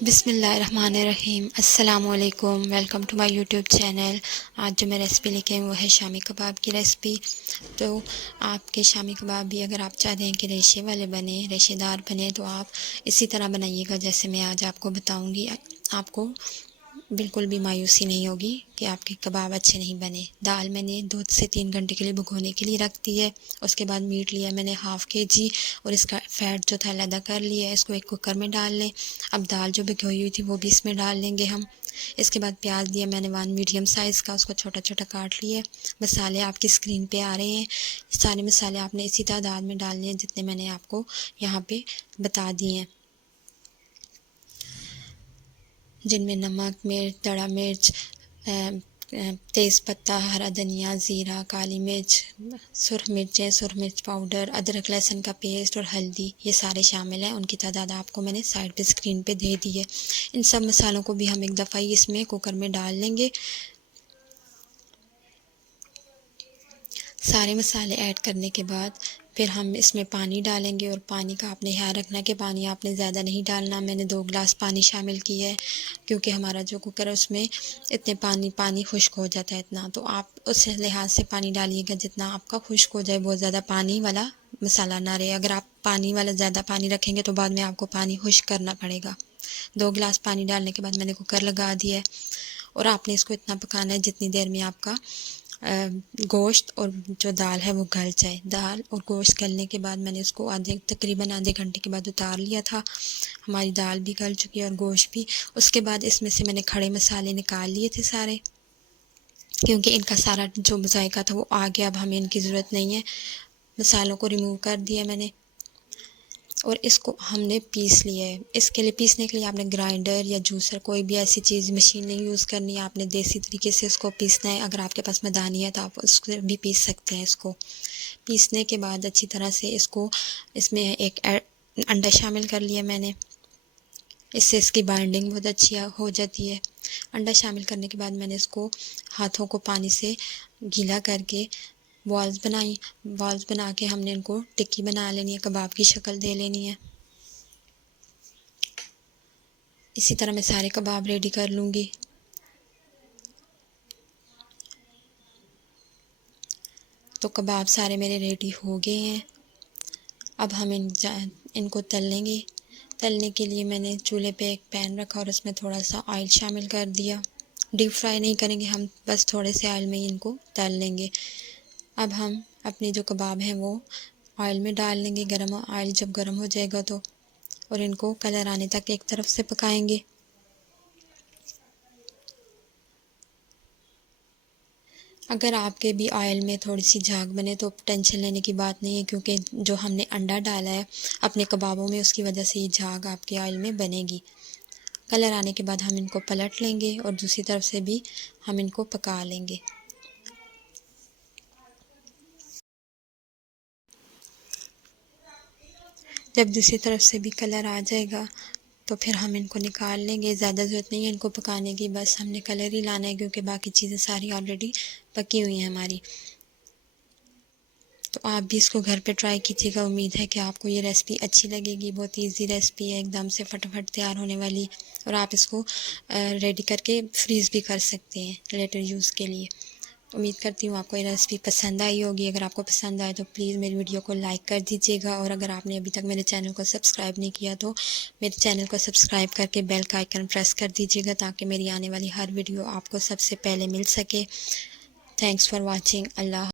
बिस्मिल्लाहिर्रहमानिर्रहीम। अस्सलामुअलैकुम। Welcome to my YouTube channel. आज जो मैं रेसिपी लेके आई हूँ वो है शामी कबाब की रेसिपी। तो आपके शामी कबाब भी अगर आप चाहते हैं कि रेशे वाले बने, रेशेदार बने, तो आप इसी तरह बनाइएगा जैसे मैं आज आपको बताऊँगी। आपको बिल्कुल भी मायूसी नहीं होगी कि आपके कबाब अच्छे नहीं बने। दाल मैंने 2 से 3 घंटे के लिए भिगोने के लिए रख दी है। उसके बाद मीट लिया मैंने हाफ़ केजी और इसका फ़ैट जो था अलग कर लिया है। इसको एक कुकर में डाल लें। अब दाल जो भिगोई हुई थी वो भी इसमें डाल लेंगे हम। इसके बाद प्याज लिया मैंने 1 मीडियम साइज़ का, उसको छोटा छोटा काट लिया। मसाले आपकी स्क्रीन पे आ रहे हैं। सारे मसाले आपने इसी तादाद में डालने हैं जितने मैंने आपको यहाँ पे बता दिए हैं, जिनमें नमक, मिर्च, दड़ा मिर्च, तेज़पत्ता, हरा धनिया, ज़ीरा, काली मिर्च, सुरख मिर्च पाउडर, अदरक लहसुन का पेस्ट और हल्दी, ये सारे शामिल हैं। उनकी तादाद आपको मैंने साइड पे स्क्रीन पे दे दी है। इन सब मसालों को भी हम एक दफ़ा ही इसमें कुकर में डाल लेंगे। सारे मसाले ऐड करने के बाद फिर हम इसमें पानी डालेंगे और पानी का आपने ध्यान रखना कि पानी आपने ज़्यादा नहीं डालना। मैंने 2 गिलास पानी शामिल किया है क्योंकि हमारा जो कुकर है उसमें इतने पानी खुश्क हो जाता है इतना, तो आप उस लिहाज से पानी डालिएगा जितना आपका खुश्क हो जाए, बहुत ज़्यादा पानी वाला मसाला ना रहे। अगर आप पानी वाला ज़्यादा पानी रखेंगे तो बाद में आपको पानी खुश्क करना पड़ेगा। 2 गिलास पानी डालने के बाद मैंने कुकर लगा दिया है और आपने इसको इतना पकाना है जितनी देर में आपका गोश्त और जो दाल है वो गल जाए। दाल और गोश्त गलने के बाद मैंने इसको तकरीबन आधे घंटे के बाद उतार लिया था। हमारी दाल भी गल चुकी है और गोश्त भी। उसके बाद इसमें से मैंने खड़े मसाले निकाल लिए थे सारे, क्योंकि इनका सारा जो जायका था वो आ गया। अब हमें इनकी ज़रूरत नहीं है। मसालों को रिमूव कर दिया मैंने और इसको हमने पीस लिया है। इसके लिए पीसने के लिए आपने ग्राइंडर या जूसर कोई भी ऐसी चीज़ मशीन नहीं यूज़ करनी है। आपने देसी तरीके से इसको पीसना है। अगर आपके पास मैदानी है तो आप उसको भी पीस सकते हैं। इसको पीसने के बाद अच्छी तरह से इसमें एक अंडा शामिल कर लिया मैंने। इससे इसकी बाइंडिंग बहुत अच्छी हो जाती है। अंडा शामिल करने के बाद मैंने इसको हाथों को पानी से गीला करके बॉल्स बना के हमने इनको टिक्की बना लेनी है, कबाब की शक्ल दे लेनी है। इसी तरह मैं सारे कबाब रेडी कर लूँगी। तो कबाब सारे मेरे रेडी हो गए हैं। अब हम इनको तल लेंगे। तलने के लिए मैंने चूल्हे पे एक पैन रखा और उसमें थोड़ा सा ऑयल शामिल कर दिया। डीप फ्राई नहीं करेंगे हम, बस थोड़े से ऑयल में ही इनको तल लेंगे। अब हम अपने जो कबाब हैं वो ऑयल में डाल लेंगे। ऑयल जब गर्म हो जाएगा तो, और इनको कलर आने तक एक तरफ से पकाएंगे। अगर आपके भी ऑयल में थोड़ी सी झाग बने तो टेंशन लेने की बात नहीं है, क्योंकि जो हमने अंडा डाला है अपने कबाबों में उसकी वजह से ये झाग आपके ऑयल में बनेगी। कलर आने के बाद हम इनको पलट लेंगे और दूसरी तरफ से भी हम इनको पका लेंगे। जब दूसरी तरफ से भी कलर आ जाएगा तो फिर हम इनको निकाल लेंगे। ज़्यादा ज़रूरत नहीं है इनको पकाने की, बस हमने कलर ही लाना है क्योंकि बाकी चीज़ें सारी ऑलरेडी पकी हुई हैं हमारी। तो आप भी इसको घर पे ट्राई कीजिएगा। उम्मीद है कि आपको ये रेसिपी अच्छी लगेगी। बहुत इजी रेसिपी है, एकदम से फटाफट तैयार होने वाली, और आप इसको रेडी करके फ्रीज़ भी कर सकते हैं लेटर यूज़ के लिए। उम्मीद करती हूँ आपको ये रेसिपी पसंद आई होगी। अगर आपको पसंद आए तो प्लीज़ मेरी वीडियो को लाइक कर दीजिएगा, और अगर आपने अभी तक मेरे चैनल को सब्सक्राइब नहीं किया तो मेरे चैनल को सब्सक्राइब करके बेल का आइकन प्रेस कर दीजिएगा, ताकि मेरी आने वाली हर वीडियो आपको सबसे पहले मिल सके। Thanks for watching. अल्लाह।